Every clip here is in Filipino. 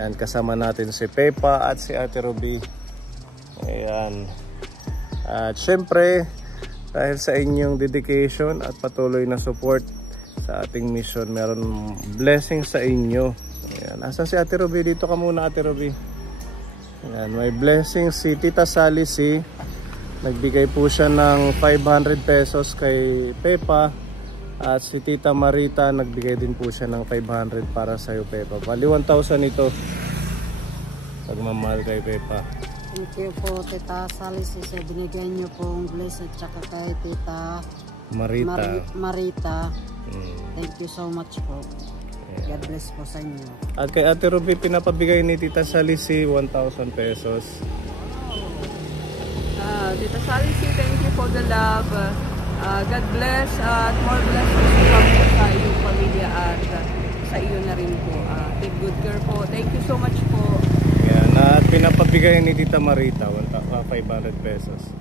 Ayan, kasama natin si Pepa at si Ate Ruby. Ayan. At syempre, dahil sa inyong dedication at patuloy na support sa ating mission, meron blessing sa inyo. Ayan. Asan si Ate Ruby? Dito ka muna, Ate Ruby. Ayan, may blessing si Tita Sally C. Nagbigay po siya ng 500 pesos kay Pepa. At si Tita Marita, nagbigay din po siya ng 500 para sa iyo, Pepa. Bali 1,000 ito. Pagmamahal kay Pepa. Thank you po, Tita Sally C. Binigay niyo pong bless at saka kay Tita Marita. Thank you so much po. God bless po sa inyo. At kay Ate Ruby, pinapabigay ni Tita Sally C 1,000 pesos. Tita Sally C, thank you for the love. God bless at more blessings po sa iyong pamilya at sa iyo na rin po. Take good care po. Thank you so much po. Yan, at pinapabigay ni Tita Marita 500 pesos.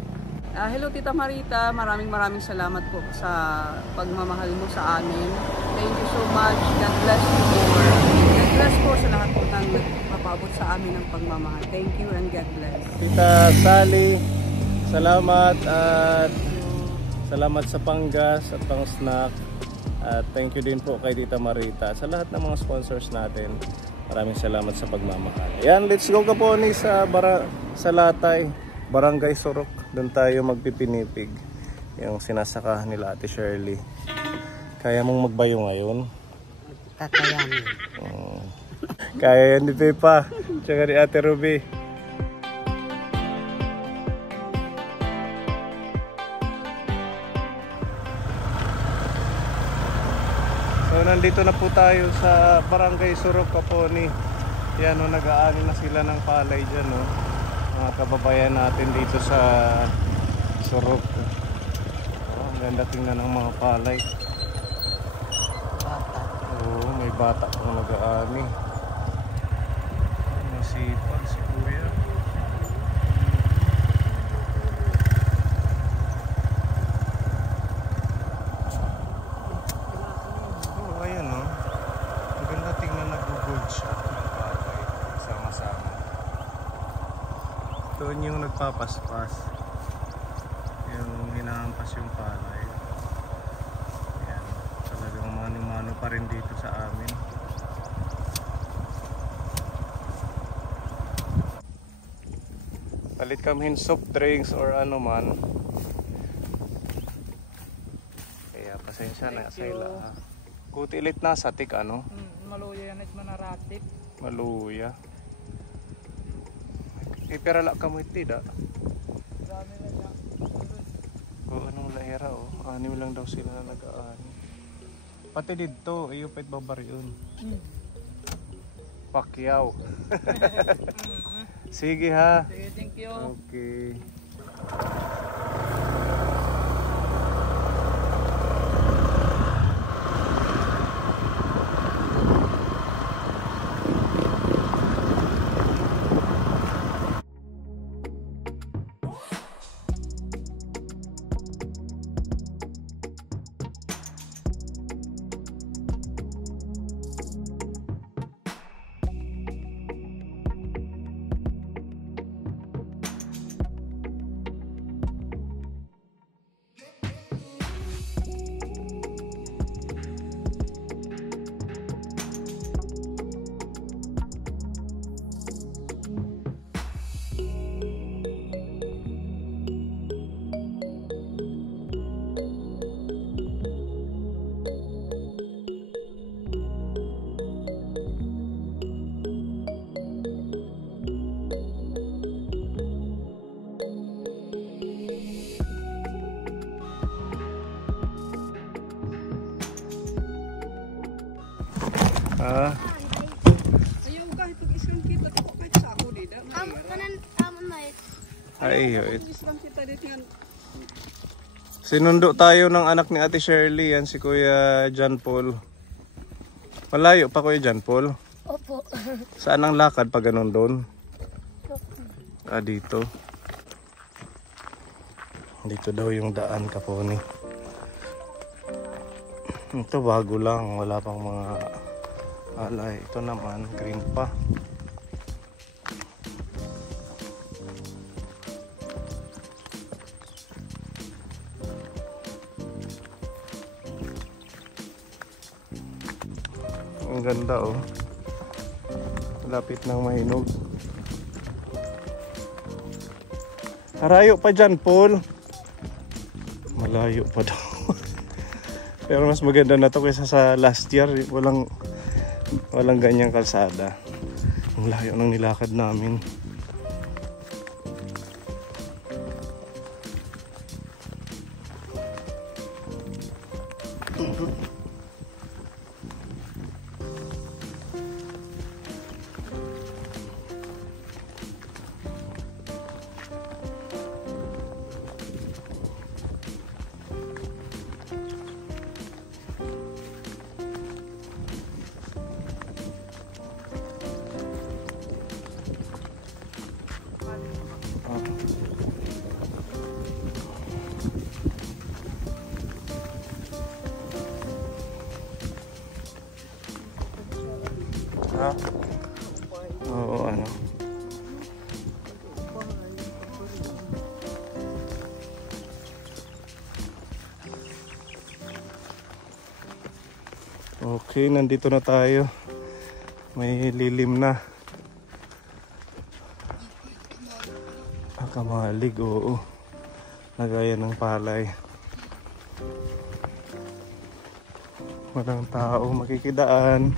Hello Tita Marita, maraming salamat po sa pagmamahal mo sa amin. Thank you so much. God bless you more. God bless po sa lahat po ng nagpapaabot sa amin ng pagmamahal. Thank you and God bless. Tita Sally, salamat at salamat sa panggas at pang snack. At thank you din po kay Tita Marita sa lahat ng mga sponsors natin. Maraming salamat sa pagmamahal. Ayan, let's go Kaponi sa Latay, Barangay Surok. Doon tayo magpipinipig. Yung sinasaka nila Ate Shirley. Kaya mong magbayo ngayon? Kakayanin. Kaya yan ni Pepa. Tsaka ni Ate Ruby. So nandito na po tayo sa Barangay Surok, Kaponi. Yan o, nag-aani na sila ng palay dyan o. Mga kababayan natin dito sa Surok. Ang ganda tingnan ng mga palay. Bata. Oo, may bata pang nag-aani. Masipag si Kuya. Doon yung nagpapaspas, yung hinahampas yung palay. Ayan, talagang mano-mano pa rin dito sa amin. Palit kami soft drinks or ano man. Kaya pasensya na sa ila. Kutilit na sa tik ano? Maluya yan at manaratit. Maluya. Iperala ka mo itida. O anong lahira o. Anim lang daw sila na nag-aani. Pati dito, iyupit babar yun. Pakyaw. Sige ha. Sige, thank you. Okay. Ayaw kahit pag-iskan kita ko kahit sa ako dito. Ay, Iskan kita dito yan. sinundo tayo ng anak ni Ate Shirley, yan si Kuya John Paul. Malayo pa Kuya John Paul? Opo. Saan ang lakad pag ganun doon? Dito. Dito daw yung daan, Kaponi. Ito bago lang, wala pang mga alay. Ito naman, green pa. ganda oh. Lapit ng mahinog. Harayo pa dyan, Paul. Malayo pa daw. Pero mas maganda na to kaysa sa last year. Walang ganyang kalsada. Ang layo ng nilakad namin. Ha? Oo, ano. Okay, nandito na tayo. May lilim na. Kamalig, oo. Nagaya ng palay. Walang tao makikidaan.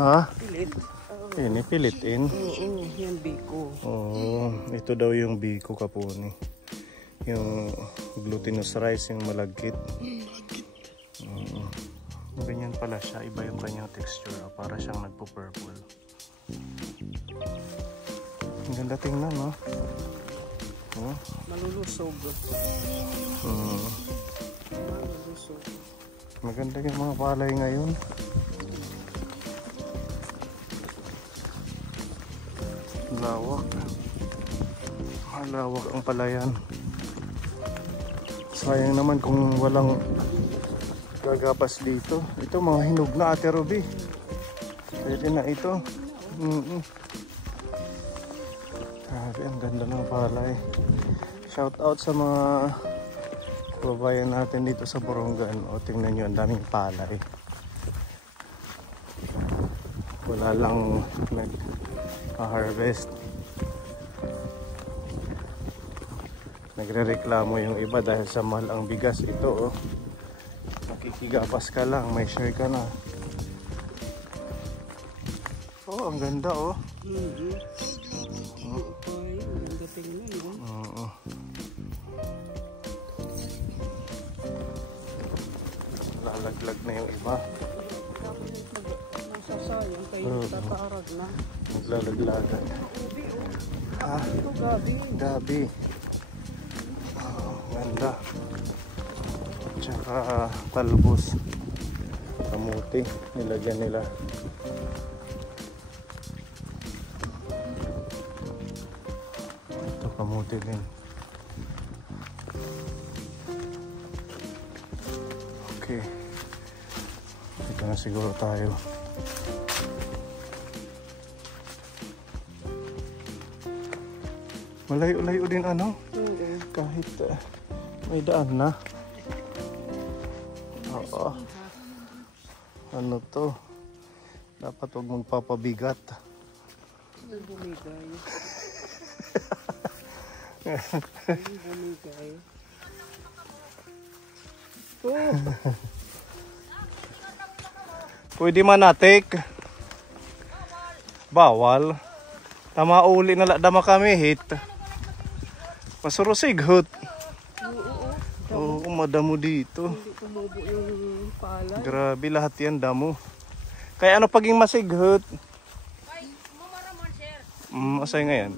Ha? Pilit. Ini pilitin. Oo, yan biko. Oo, ito daw yung biko kapuni. Yung glutinous rice, yung malagkit. Ganyan pala siya, iba yung kanyang texture. Para siyang nagpo-purple. Ang ganda tingnan, no? Oh. Malulusog. Malulusog. Maganda yung mga palay ngayon. Lawak. Malawak ang palayan. Sayang naman kung walang gagapas dito. Ito mga hinog na, Ate Ruby. Pwede na ito. Grabe, ang ganda ng palay. Shout out sa mga kababayan natin dito sa Borongan. O tingnan nyo, ang daming palay. Wala lang nag-harvest. Nagre-reklamo yung iba dahil sa mahal ang bigas. Ito oh, nakikigapas ka lang, may share ka na. Oh, ang ganda oh. Oo. Lalaglag na yung iba. Nasasayang kayo, tataarag na. Naglalaglagan. Ah, Ito gabi. gabi. Ganda. Tsaka talbos. Kamuti. Nilagyan nila. Ito kamuti din. Okay. Dito na siguro tayo. Malayo-layo din ano? Kahit may daan na. Oo. Ano to? Dapat huwag magpapabigat. Bumigay. Bumigay. Pwede manatik. Bawal. Tama uli na dama kami hit. Masurusig hut. Oo, madamo dito. Hindi tumubo yung pala. Grabe lahat yan damo. Kaya ano paging masighut? Asay nga yan.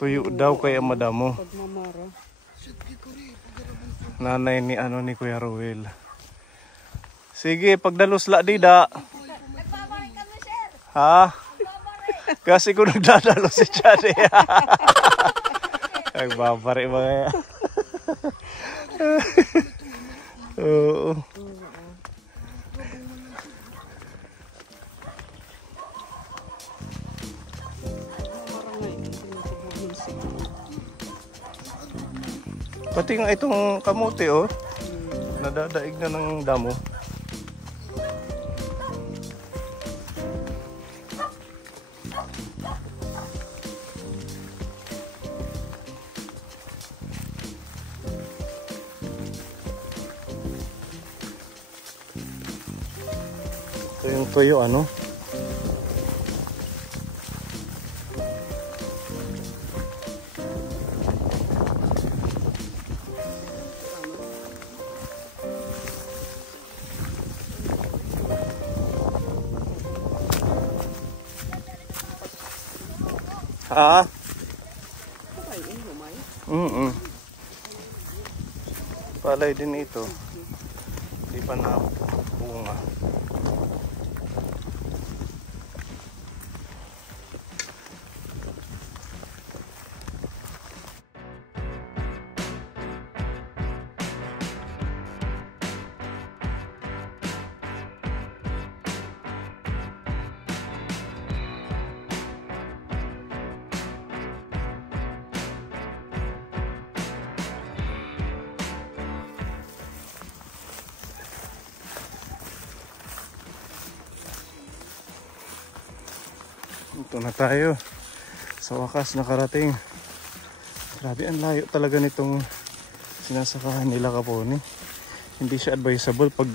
Tuyo daw kaya madamo. Pagmamara. Nanay ni ano ni Kuya Ruel. Sige, pagdalusla dida. Ha? Kasi ko nagdadalo si Chad eh. Nagbabari mga yan. Oo. Pati nga itong kamote, oh. Nadadaig na ng damo. Ito yung tuyo, ano? Ha? Palay din ito. Hindi pa na bunga. Ito na tayo. Sa wakas nakarating. Grabe, ang layo talaga nitong sinasakahan nila Kaponi. Hindi siya advisable pag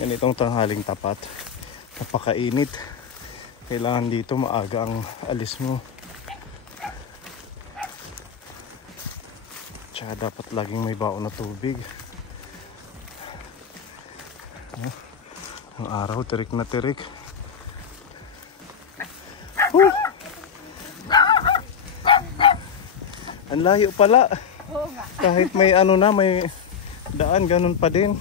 ganitong tanghaling tapat. Napakainit. Kailangan dito maaga ang alis mo. Tsaka dapat laging may baon na tubig. Ang araw, tirik na tirik. Ang layo pala. Kahit may ano na, may daan, ganun pa din.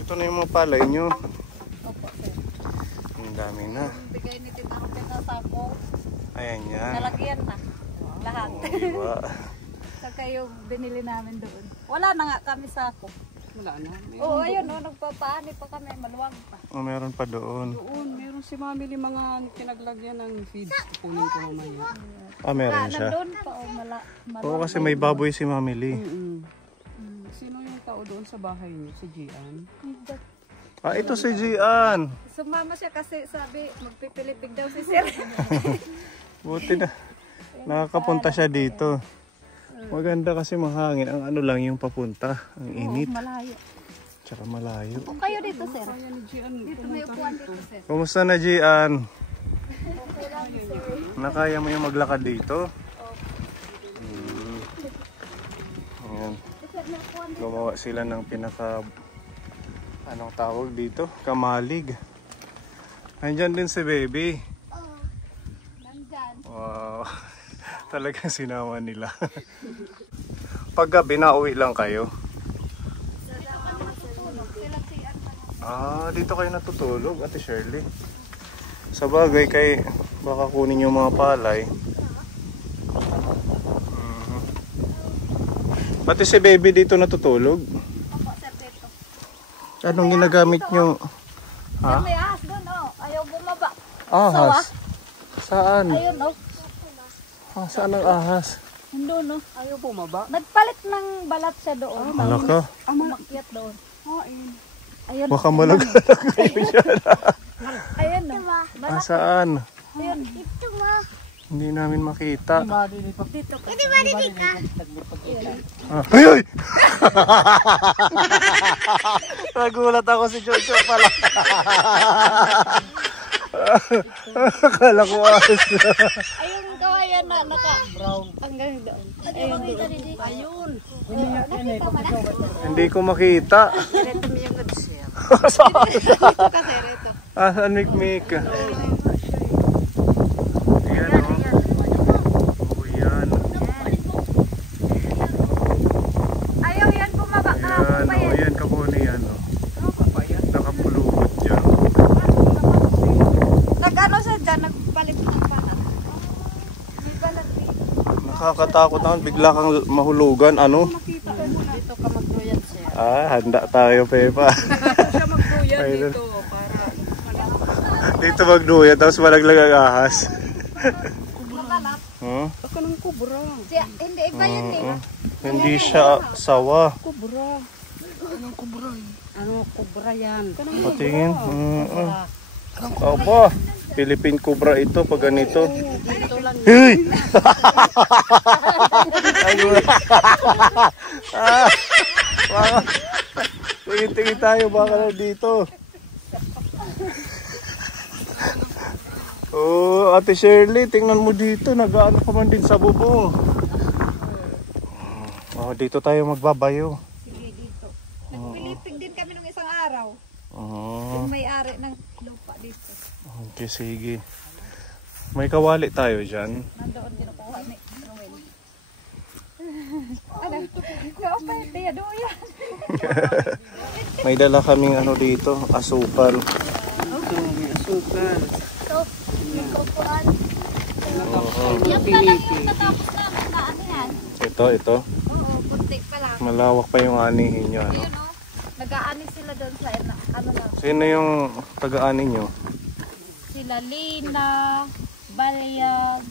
Ito na yung mga palay nyo. Ang dami na. Bigay ni Tita Ruby na sako. Ayan yan. Nalagyan na. Lahat. Diba? Saka yung binili namin doon. Wala na nga kami sako. Wala na. Oo, ayun, nagpapaani pa kami, maluwag pa. Oh, meron pa doon. Doon, meron si Mami mga pinaglagyan ng feeds. Kukunin ko mamaya. Ah, meron siya. Nandun pa, Oo, kasi may baboy si Mami Lee. Sino yung tao doon sa bahay niyo? Si Gian? Ah, ito si Gian. Sumama siya kasi sabi, magpipilipig daw si Sir. Buti na. Nakakapunta siya dito. Maganda kasi mahangin. Ang ano lang yung papunta. Ang init. Malayo. Tsaka malayo. O kayo dito, Sir. Kaya ni Gian. Dito may upuan dito, Sir. Kumusta na, Gian? Okay lang, Sir. Nakaya mo yung maglakad dito? Ayan. Gumawa sila ng pinaka... Anong tawag dito? Kamalig. Andyan din si Baby. Nandyan. Wow. Talagang sinama nila. Pag gabi, nauwi lang kayo? Ah, dito kayo natutulog, Ate Shirley. Sa bagay, kay baka kunin yung mga palay. Pati si Baby dito natutulog? Opo, Sir, dito. Anong ginagamit nyo? Sir, may ahas doon, oh. Ayaw bumaba. Ahas? Saan? Ayun, oh. Ah, saan ang ahas? Nandun, oh. Ayaw bumaba. Nagpalit ng balat siya doon. Malaka. Umakyat doon. Ayun. Baka malagalag kayo dyan. Ayun, oh. Ah, saan? Ayun. Ito mo. Hindi namin makita. Dito ka. Ah, ay, ay! Nagulat ako si Jojo pala. Akala ko ahas. Ayun, kawayan na. Naka-brown. Hanggang doon. Ayun, doon. Ayun. Hindi ko makita. Ito mo yung good, Sir. Saan? Kasi rito. Ah, saan mikmik? Ayan o. Oh, yan. Ayaw yan bumaba. Ayan o. Oh, yan Kaponi yan o. Nakapulubot dyan. Nag-ano siya dyan, nagpalit ng balat. May balat dito. Nakakatakot naman. Bigla kang mahulugan. Ano? Dito ka magduyan, Sir. Ah, handa tayo, Pepa. Siya magduyan Ayun. dito para Dito magduya, tapos malaglag ang ahas. Mabalat. Huh? Baka ng kubra. Hindi, iba yun eh. Hindi siya sawa. Kubra. Anong kubra? Ano, kubra yan. Patingin. Aba, Philippine Cobra ito pag ganito. Dito lang. Hey! Ayun. Tingin tayo baka na dito. Oh, Ate Shirley, tingnan mo dito, nag-aano ka man din sa bubong. Oh, dito tayo magbabayo. Sige, dito. Nagpilipig din kami nung isang araw. Oh, Yung may-ari ng lupa dito. okay, sige. May kawali tayo dyan. Nandoon kinukuha ni Roel. Ano? Kapay, tiya doon. May dala kaming ano dito, asukal. May asukal. So, yung kukuhan. Oo. Yan pa lang yung natapos namin na ano yan. Ito. Oo, kunti pa lang. Malawak pa yung anihin nyo. Ano? Ayun o. Nag-aani sila doon sa ano lang. Sino yung taga-ani nyo? Sila Lina, Balyag,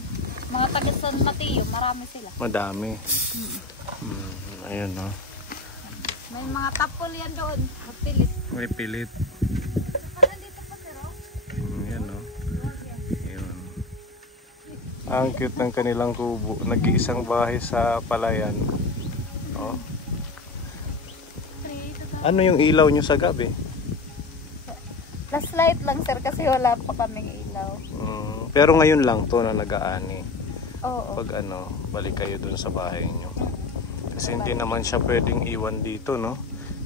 mga taga San Mateo, marami sila. Madami. Ayun, no? May mga tapol yan doon, mapilit. May pilit. Nandito pa pero. Yan, no? Ayun. Ang cute ng kanilang kubo. Nag-iisang bahay sa palayan. Oh. Ano yung ilaw nyo sa gabi? Last light lang sir kasi wala pa kaming ilaw. Pero ngayon lang to na nag-aani. Oo. Pag ano, balik kayo dun sa bahay nyo. Kasi hindi naman siya pwedeng iwan dito, no?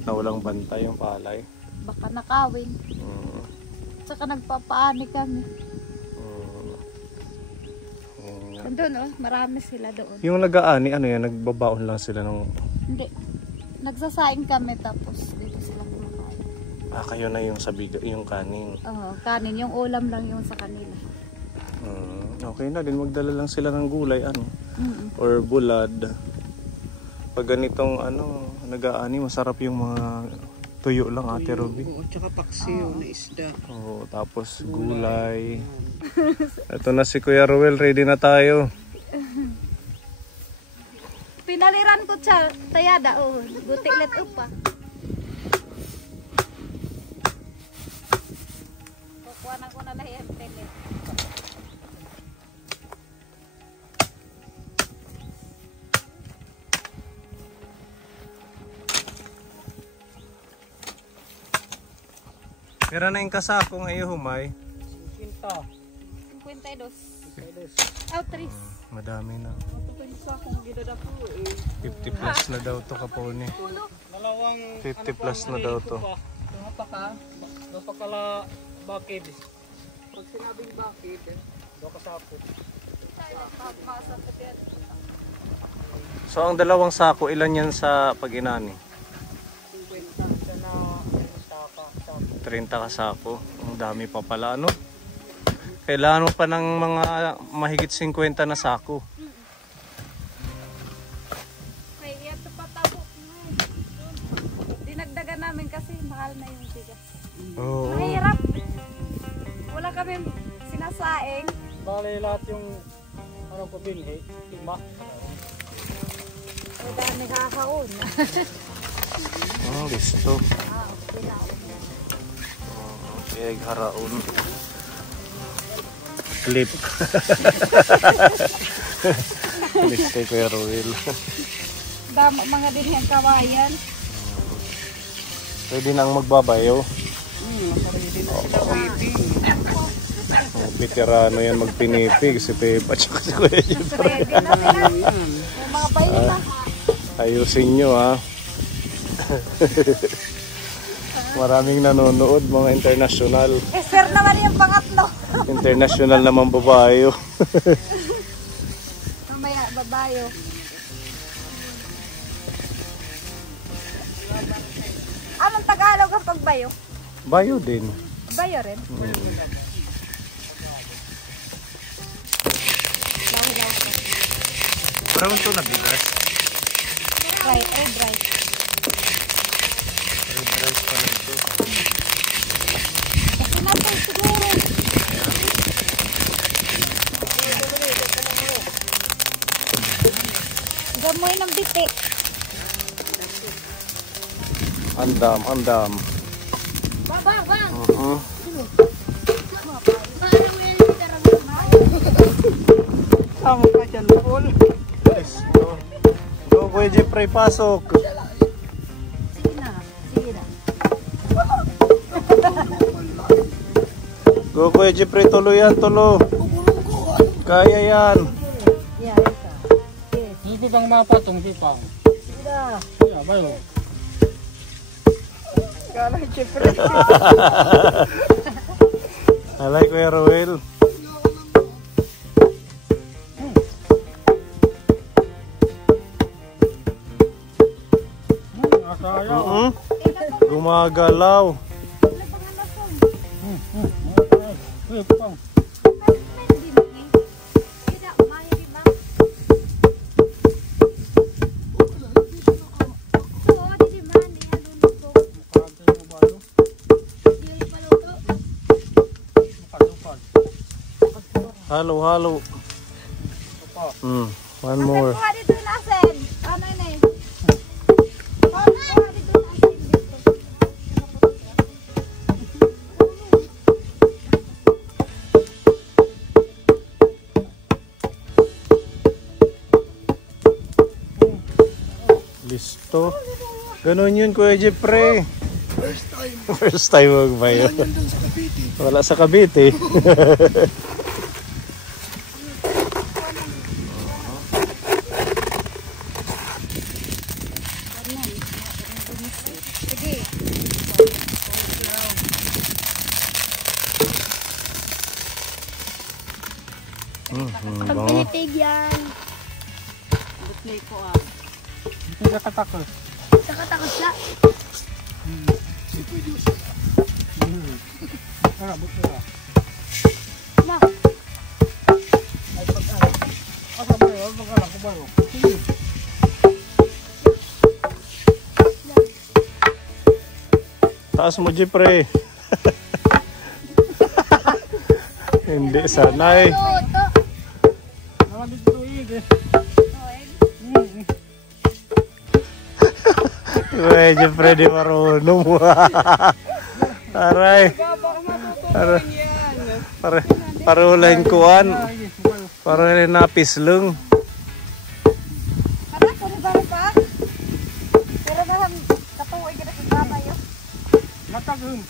Na walang bantay yung palay. Baka nakawin. Tsaka nagpapaani kami. Yun nga. Doon oh, marami sila doon. Yung nag-aani, ano yan? Nagbabaon lang sila ng... Hindi. Nagsasaing kami tapos dito sila kumakain. kayo na yung sa yung kanin. Oo, kanin. Yung ulam lang yung sa kanila. Okay na din, magdala lang sila ng gulay, ano? Or bulad. Pag ganitong, ano, nag-aani, masarap yung mga tuyo lang, Ate Ruby. Oo, tsaka paksiw na isda. Oo, tapos gulay. Ito na si Kuya Roel, ready na tayo. Pinaliran ko siya, tayada, oh. Buti let upa. Kukuha na ko na lang yung pelet. Pero na yung kasakong ayo humay. 52. Oh, 3. Madami na. Sa kung gidadapo 50 plus na daw to kapone. 50 plus na daw to. Napakala bakid. Pag sinabing bakit, Dokasako. So ang dalawang sako, ilan yan sa pag-inani? 30 ka sako. Ang dami pa pala, ano? Kailangan mo pa ng mga mahigit 50 na sako. May ito pa tabo. Dinagdagan namin kasi mahal na yung bigas. Oo. Mahirap. Wala kami sinasaing. Bale lahat yung ano ko binhi, 5. May dami kakaon. Listo. Okay na. Kaya haraon. Clip. Clip kay Kuya Roel. Damo mga din yung kawayan. Pwede nang magbabayo. ready na sila waiting. Veterano yan magpinipig. Si Pepa tsaka si Kuya Jun. Ready na sila. Yung mga bayo na. Ayusin nyo, ha. Maraming nanonood, mga international. Sir naman yung pangatlo. International naman babayo. Mamaya babayo. Anong Tagalog ang pagbayo? Bayo din. Bayo rin. Brown to na bigas. Right, red rice. Red rice pa lang ito. Kasi natin siguro. Damoy ng biti. Andam, andam. Bang. Tama ka dyan, Paul. Go, Kuya Jeffrey, pasok. Sige na. Go, Kuya Jeffrey, tuloy yan, tulo. Kaya yan. Yeah, ito. Hindi bang mapatong, di pang? Sige na. Yeah, bayo. Alay, Kuya Ruel. Asaya. Gumagalaw. Uy, pang. Halo, halo. One more. Listo. Ganun yun, Kuya Jeffrey. First time magbayo. Wala sa Cavite. Pagpilitig yan. Butlay ko Hindi ka katakot. Nakatakot siya. Harabot ka. Ma. Ay, pag-ay. Asa ba yun? Pag-alang ko ba yun? Sige. Taas mo, Jeffrey. Hindi sanay. Luto. Nakabit ko eh. Kuya Jeffrey, di marunong. Aray. Parulain kuan. Para napislung. Karena puro pa. Pero nahan katuoy kita sa babay yo. Matagin.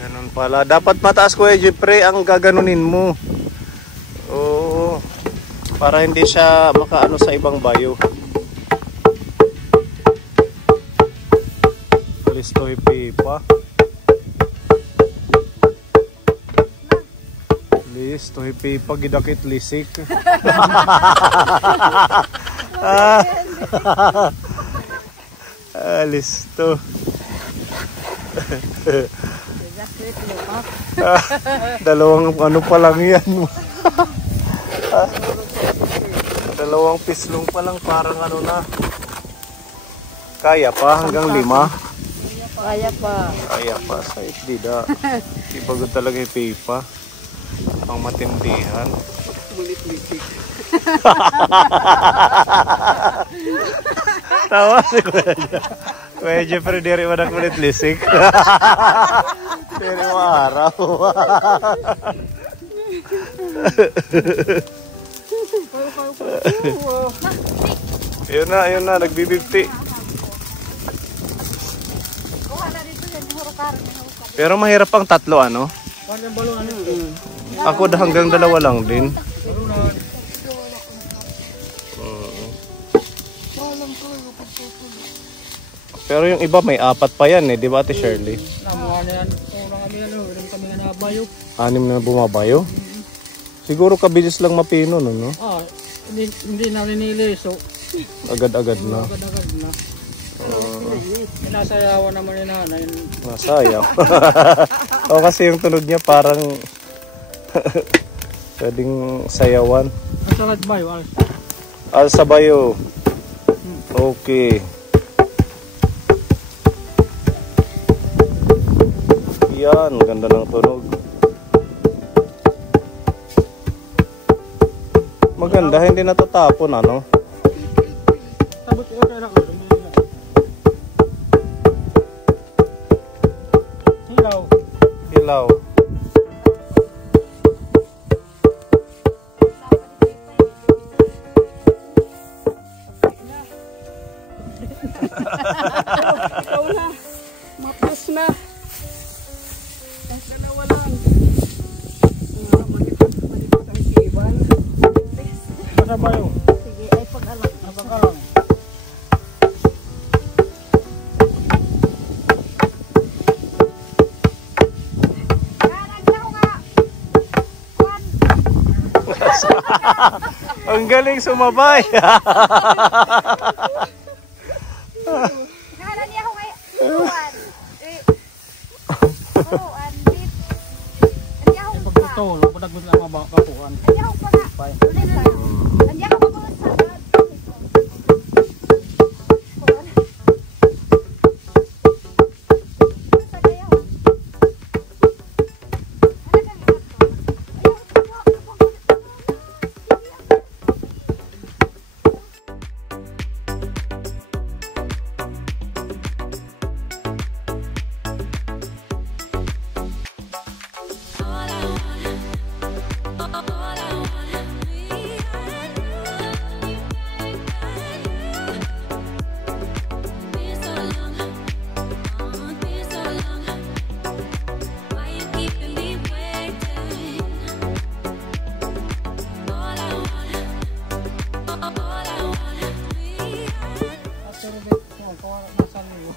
Ganun pala. Dapat mataas, Kuya Jeffrey, ang gaganunin mo. Oo. Para hindi siya makaano sa ibang bayo. Listoy pipa. Listoy pipa, gidakit lisik. Listo. Dalawang ano pa lang yan. Dalawang pislong pa lang, parang ano na. Kaya pa hanggang 5. Kaya pa. Kaya pa sa dida. Ibagod talaga yung pipa. Ang matindihan. Tawa si Kuya Jeffrey, diri madak kulit lisik. Diri mo araw. Yun na, nagbibigti. Pero mahirap ang 3, ano? Ako hanggang 2 lang din. Pero yung iba may 4 pa yan eh, di ba Ate Shirley? Namuha na yan. Unang kami ano, rin kami nga nabayo. 6 na bumabayo? Siguro kabilis lang mapino, no? Hindi na rinili, so Agad-agad na. agad-agad na. Pinasayawan naman ni nanay. Masaya. O kasi yung tunog niya parang Pwedeng sayawan. Ang sarad ba yun? Sabayo. Okay. Yan, ganda ng tunog. Maganda, hindi natatapon ano. Sabot ko kaya lang. Hilaw. Hilaw. Ikaw na. Mapos na. Ang dalawa lang. Malipot ang siwan. Basta ba yun? Sige, ay pag-alam. Napakalang. Ang galing sumabay. Kala niya ako ngayon. Turuan. Turuan. Hindi ako pa. Pagkutolo, padagot lang mga kapuan. Hindi ako pa nga. Ulitan. Hindi ako pa mga sarad.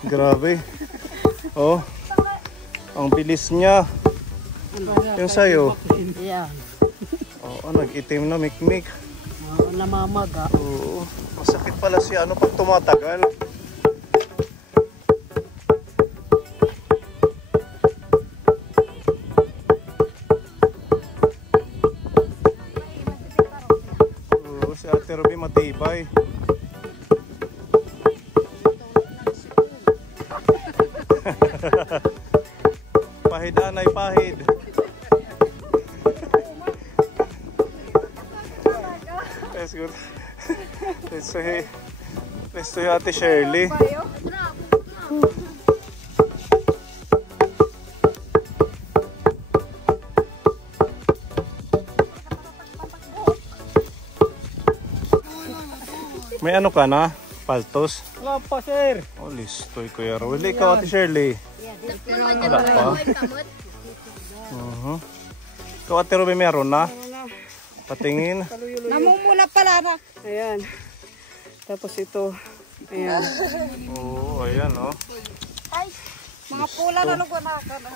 Grabe. Oh. Ang bilis niya. Yung sayo. Yan. Oo, nag-itim na mikmik. Namamaga. Oo. Masakit pala siya ano pag tumatagal. Oo, si Ate Ruby matibay. Pahid anay pahid. Let's go. Let's say Ate Shirley. May ano ka na? Paltos? Wala pa, sir. Oh, listoy Kuya Roel. Ikaw Ate Shirley. Wala pa. Ikaw Ate Ruby meron na? Patingin. Namumula pala na. Ayan. Tapos ito. Ayan. Oo, ayan oh. Ay, mga pula na lugo na ka na.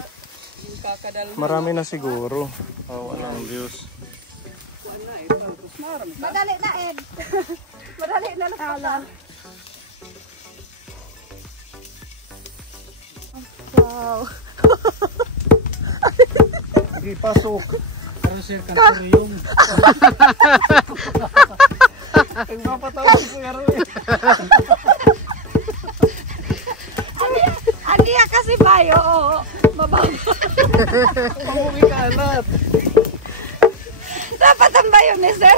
Marami na siguro. Oh, walang views. Madali na, Ed. Madali na lang. Wow. Sige, pasok. Pero sir, kantoriyong. Ang mapatawa si Kuya Roel. Andi kasi bayo. Mababa. Pamuli ka alat. Dapat ang bayo ni sir.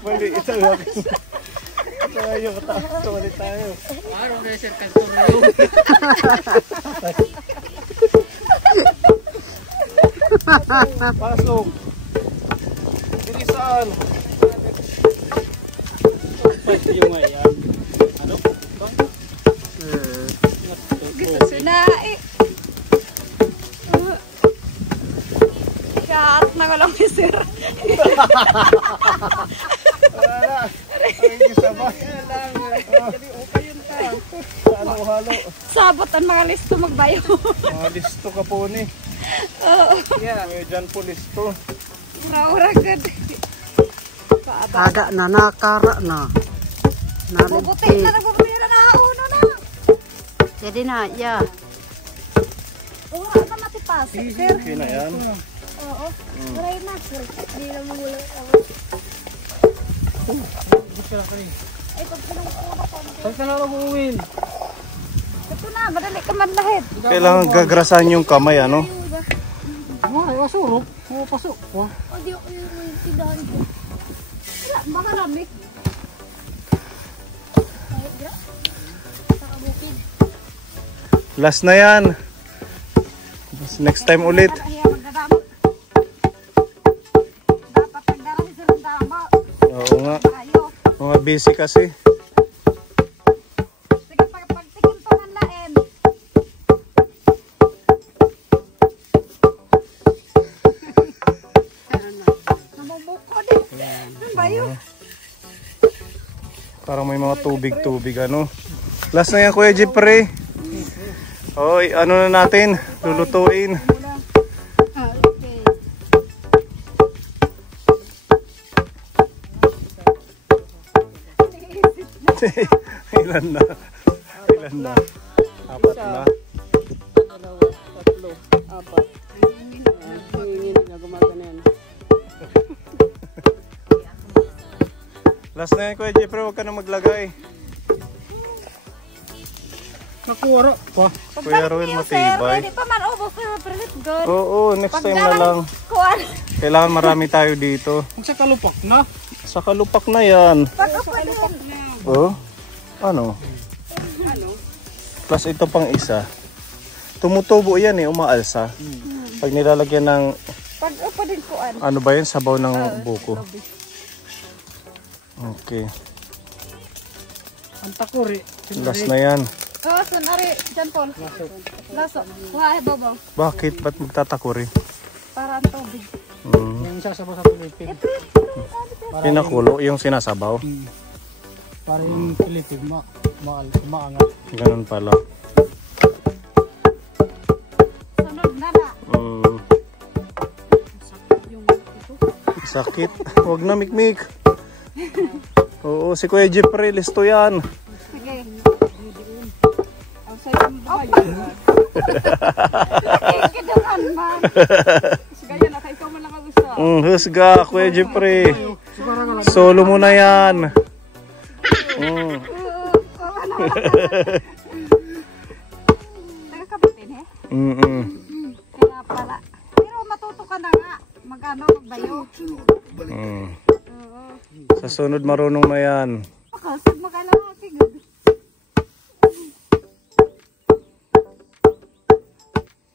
Mali, ito lang. Tayo, matawa tayo. Araw na sir, kantoriyong. Pasok. Bilisan. Yung ayan. Ano? Gusto sinai. Kat na ko lang ni sir. Wala. Ay, sabay. Halo-halo. Sabot ang mga listo magbayo. Mga listo ka po ni. Yeah. May dyan po listo. Maura gud. Aga na nakara na. Bubuti na nagbubuti na nauno na. Jadi na, ya. Ura na matipas. Okay na yan. Oo. Maray na. Hindi na mawala ako. Gusto lang kayo. Ay, pag pinungkuna ko. Saan ka na lang uuwin? Ito na, madali ka man lahit. Kailangan gagrasan yung kamay, ano? Ay, asurok. Oo, pasok. O, di ako yung tindahan ko. Wala, baka lamig. Kahit gra. Saka bukid. Last na yan. Next time ulit. Kaya magdadamot. Dapat nagdarami sa damo. Oo nga. Tayo. Mga busy kasi. Sige, pagtingin pa ng lain. Namumuko din. Ano ba yun? Parang may mga tubig-tubig, ano? Last na yan, Kuya Jeffrey. Hoy, ano na natin? Lulutuin. Ah, okay. Ilan na? Ilan na? Apat na. Dalawa, tatlo, apat. Hingin na gumagana yan. Last na yan, Kuya Jeffrey. Huwag ka na maglagay. Nakuwara. Pa. Kuya Ruel, matibay. Pwede pa man ubos ko sa prelit good. Oo, next time na lang. Kuwan. Kailangan marami tayo dito. Kung sa kalupak na. Sa kalupak na yan. Pag upa din. Oh? Ano? Plus ito pang isa. Tumutubo yan eh, umaalsa. Pag nilalagyan ng, Pag upa din kuwan. ano ba yun, sabaw ng buko. Okay. Ang takuri. Last na yan. Oh, sunari. Diyan, Paul. Laso. Wah, babaw. Bakit? Ba't magtatakuri? Para ang tubig. Yung sasabaw sa Pilipin. Pinakulo yung sinasabaw. Para yung Pilipin maangat. Ganun pala. Sunod na na. Sakit. Huwag na, Mikmik. Oo, si Kuya Jeffrey, listo yan. Sige. Ang sayo mo ba yun? Kidukan man. Gaya na, ikaw man lang ang gusto. Husga, Kuya Jeffrey. Solo mo na yan. Nagkakabitin eh. Kaya pala. Pero matuto ka na nga. Magano, magbayo. Sa sunod marunong na yan. Pakasag magalaw. Tigod.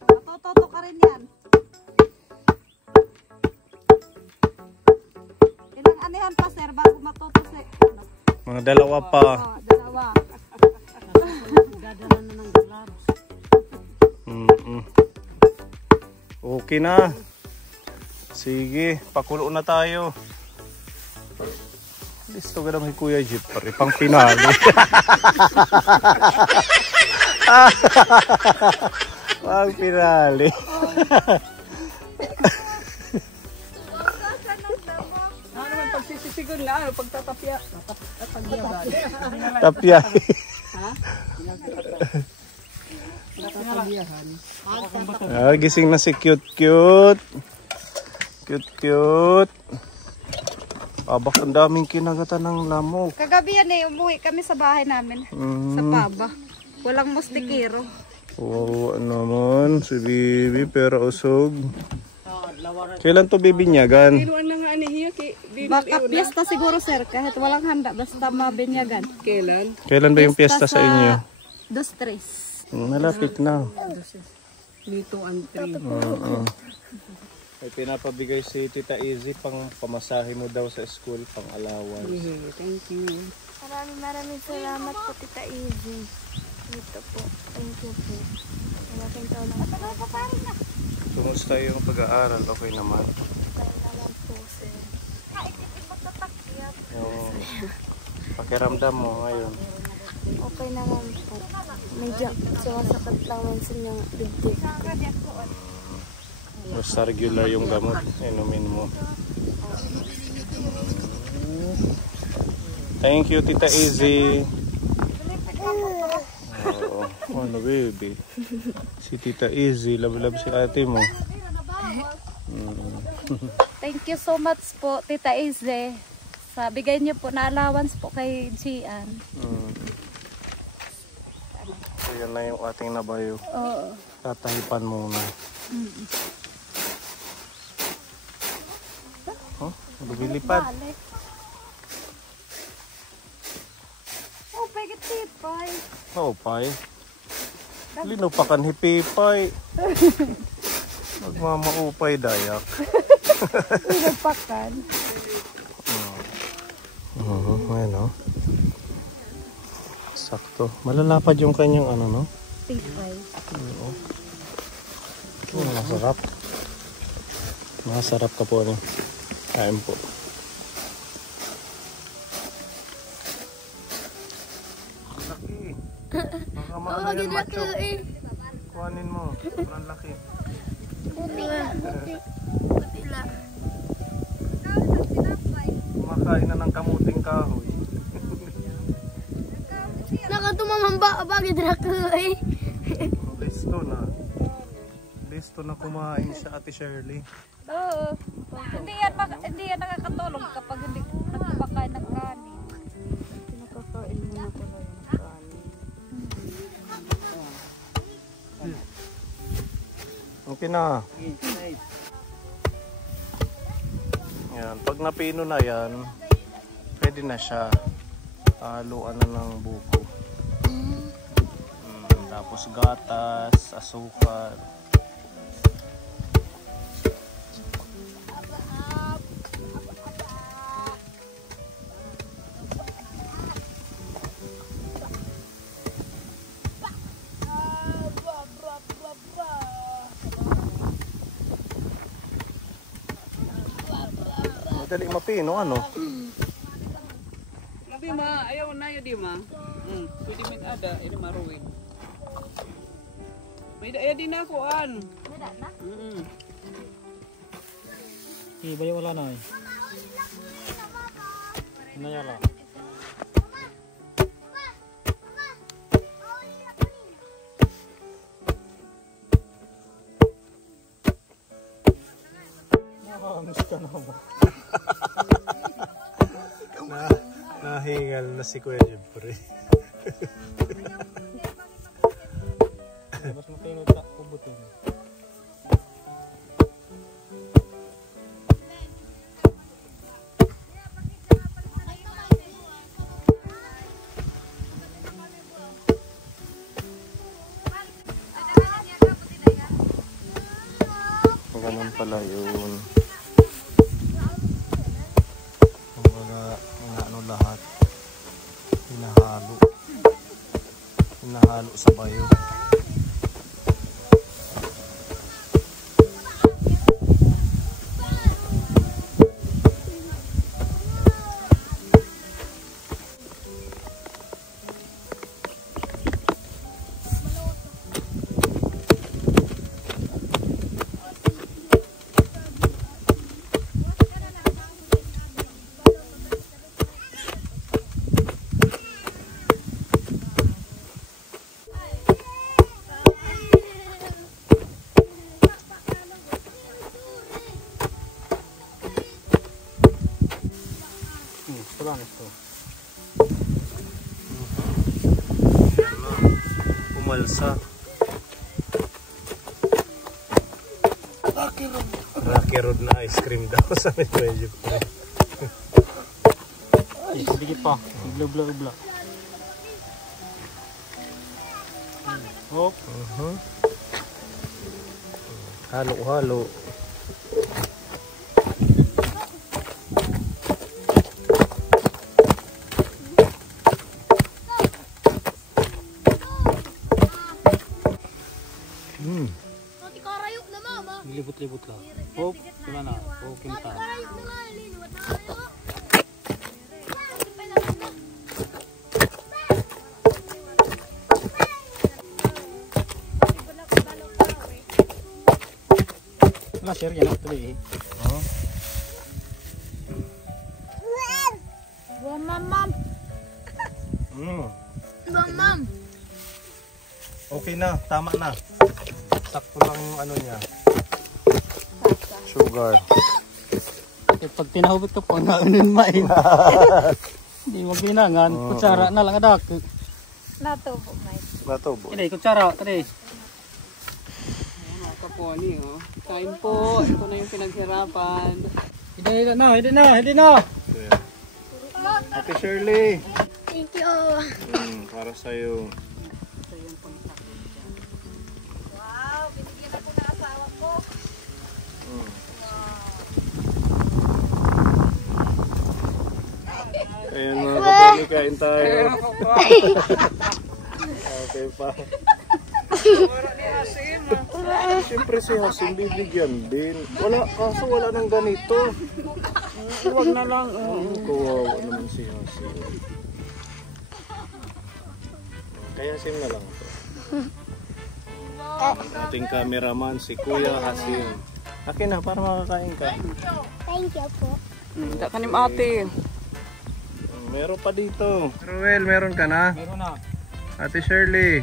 Matututo ka rin yan. Ilang anihan pa sir bago matuto si... Mga dalawa pa. Oh, dalawa. Dadala na ng gloves. Okay na. Sige, pakulo na tayo. Listo ka naman Kuya Jeffrey, pang pinali. Pang pinali. Ano naman pagsisisigon na, ano, pagtatapya. Tapya. Gising na si cute. Cute. Abak, ang daming kinagatan ng lamok. Kagabi yan eh, umuwi kami sa bahay namin. Sa Paba. Walang mustikero. Oo, naman. Si Bibi, pero usog. Kailan to bibinyagan? Pinuan na nga anihiya, Baka piyesta siguro sir, kahit walang handa, basta mabinyagan. kailan? Kailan ba yung piyesta sa inyo? 2-3. Malapit na. Dito ang 3. May pinapabigay si Tita Izzy pang pamasahe mo daw sa school, pang allowance. Thank you. Maraming salamat po Tita Izzy. Dito po. Thank you po. Malaking taon na. Ano pa pa rin na? Kumusta yung pag-aaral? Okay naman. Tayo naman po sir. Itipin mo tatakiyap. Yung pakiramdam mo ngayon. Okay naman po. Medyo sumasakit lang minsan yung dibdib. Basta regular yung gamot, inumin mo. Thank you, Tita Izzy. Oo, ano baby? Si Tita Izzy, love si ate mo. Thank you so much po, Tita Ize. Sa bigay niyo po na allowance po kay Gian. So yan na yung ating nabayo. Oo. Tatahipan muna. Oh, lumilipad. Oh, pagit tipay. Oh, pay. Linupakan hipipay. Magmamaupay dayak. Linupakan. Ayan o. Sakto. Malalapad yung kanyang ano, no? Tipay. Oo. Masarap. Masarap ka po, ano? Kain po. Laki. Baka maano yan, macho. Kuhanin mo. Ang laki. Buti lang. Buti lang. Kumakain na ng kamuting kahoy. Nakatumamamba bagay drako eh. Listo na. Listo na kumain siya, Ate Shirley. Oo. Hindi yan nakakatulog kapag hindi nakapakain ng kanin. Pinakakain mo na pala yung kanin. Okay na. Yan. Pag napino na yan, pwede na siya. Haluan na ng buko. Tapos gatas, asukal. Madali mapino, ano? Di ma, ayaw na yun di ma. Pwede min ada, ini maruin. May daya din ako an. May na? Bayo wala na eh. Ano yala? Nakamusta na mo? Nahingal na si Kuya Jeffrey. Mas mapinod na kubutin. Ganun pala yun. Kumbaga, ano lahat. Hinahalo sa bayo. Ito lang ito. Umalsa. Rocky Road na ice cream daw sa medyo. Sige pa. Ubla. Hop. Halo. Karayok na mama. Libot-libot lang. Hop. Wala na. Hop. Kinta. Karayok na nga. Linuwat na kayo. Wala share yan. Tuloy eh. Mamam. Mamam. Okay na, tama na. Sakto lang yung ano niya. sugar. Pag tinahubit ka po, naunin main. Hindi mo ginangan. Kutsara na lang adak. Natubo, Mike. Natubo. Hindi, kutsara. Tadi. Mga kaponi, oh. Kain po. Ito na yung pinaghirapan. Hindi na. Ate Shirley. Thank you. Para sa'yo. Wow, binigyan ako ng asawa ko. Ayan mga kapatid, kain tayo. Okay pa. Siyempre si Hasim bibigyan din. Kaso wala nang ganito. Huwag na lang. Kawawa naman si Hasim. Kaya Hasim na lang ito. Ating cameraman si Kuya Hasim. Akin na para makakain ka. Thank you po. Kanim ate. Meron pa dito. Ruel, meron ka na? Meron na. Ate Shirley.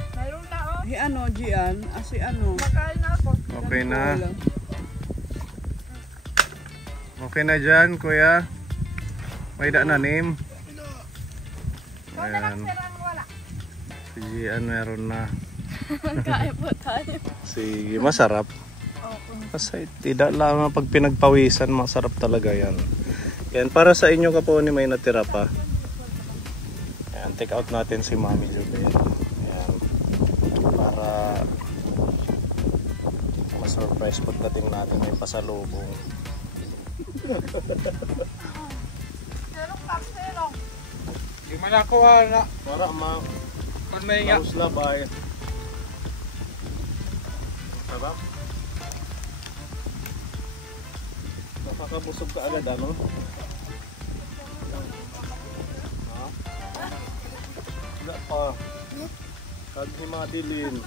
Si ano, Gian? Si ano? Okay na. Okay na dyan, Kuya. May daan na name. Ayan. Si Gian meron na. Kaya po tayo. Sige, masarap. Kasi tidak lang pag pinagpawisan, masarap talaga yan. Yan, para sa inyo kaponi may natira pa. Ayan, take out natin si Mami Jubel. Ayan. Para ma-surprise pagdating natin may pasalubong. Di man ako na. Para Kung may nga. mauslabay. Sarap. Nakakabusog ka agad ano? Ha? Wala pa. Kag ni Madeline.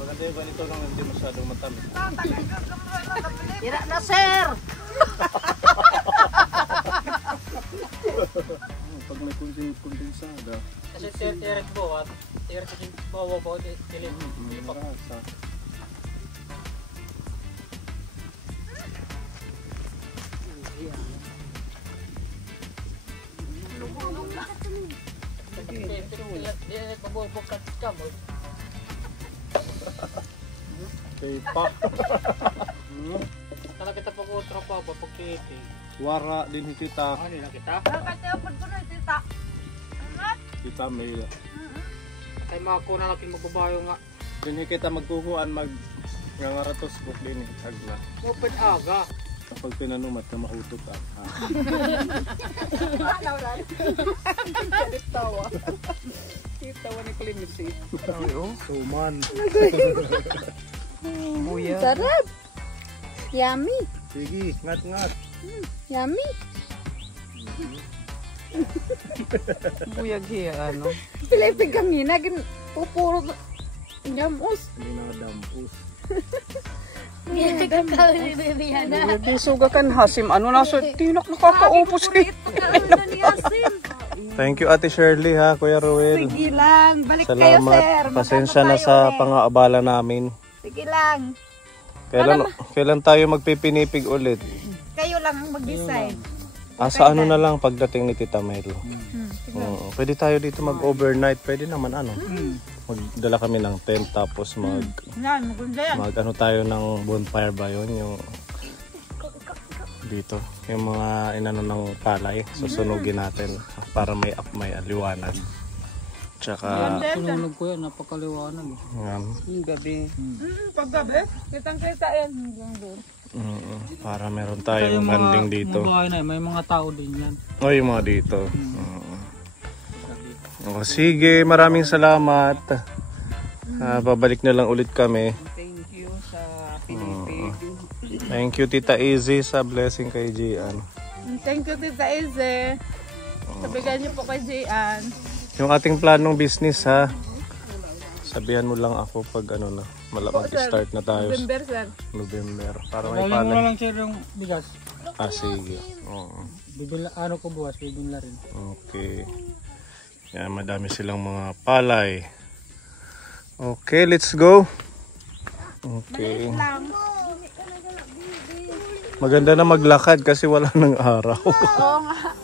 Maganda yung ganito lang, hindi masyadong matamis. Tira na, sir! Pag may kondensada. Kasi tirik buhat. Tirik kasi bawa po. Tilim. Marasa. Okay pa. Kalau kita pag tropa pa pag kiti. Wara din kita. Ano na kita? Kita may Ay mako na laking magbabayo nga. din kita magkukuan ngangaratos ko din agla. Mupad aga. Kapag pinanumat ka mautot ka. Tawa. Tawa ni Clemency. Suman. Buya. Sarap. Yummy. Sige, ngat. Yummy. Buyag hiya, ano? Pilipig kami na. Pupuro. Yamos. Hindi na dampus. Hindi suga kan Hasim. Ano na sa tinak nakakaupos kayo. Thank you Ate Shirley ha, Kuya Ruel. Sige lang. Balik kayo, sir. Salamat. Pasensya na sa pang-aabala namin. Sige lang. Kailan tayo magpipinipig ulit? Kayo lang ang mag-decide. Sa ano na lang pagdating ni Tita Mel. Pwede tayo dito mag-overnight. Pwede naman ano. Magdala kami ng tent tapos mag ano tayo ng bonfire ba yun? Yung dito. Yung mga inano ng palay. Susunugin natin para may liwanag. Tsaka Sununog ko yan, napakaliwanag. yan. Yung gabi. Paggabi, kitang-kita yan. Para meron tayong banding dito. Mga bahay na, may mga tao din yan. O yung mga dito. Sige, maraming salamat. Babalik na lang ulit kami. Thank you sa pinipig. Thank you Tita Izzy sa blessing kay Gian. Thank you, Tita Izzy. Sabigan niyo po kay Gian. Yung ating planong business ha. Sabihan mo lang ako pag ano na. Mag-start na tayo sa November, sir. November. Para may Bawalin mo na panay. lang sir yung bigas. Sige. Oo. Bibila, ano ko bukas, bibila rin. Okay. Yan, madami silang mga palay. Okay, let's go. Okay. Maganda na maglakad kasi wala ng araw. Oo nga.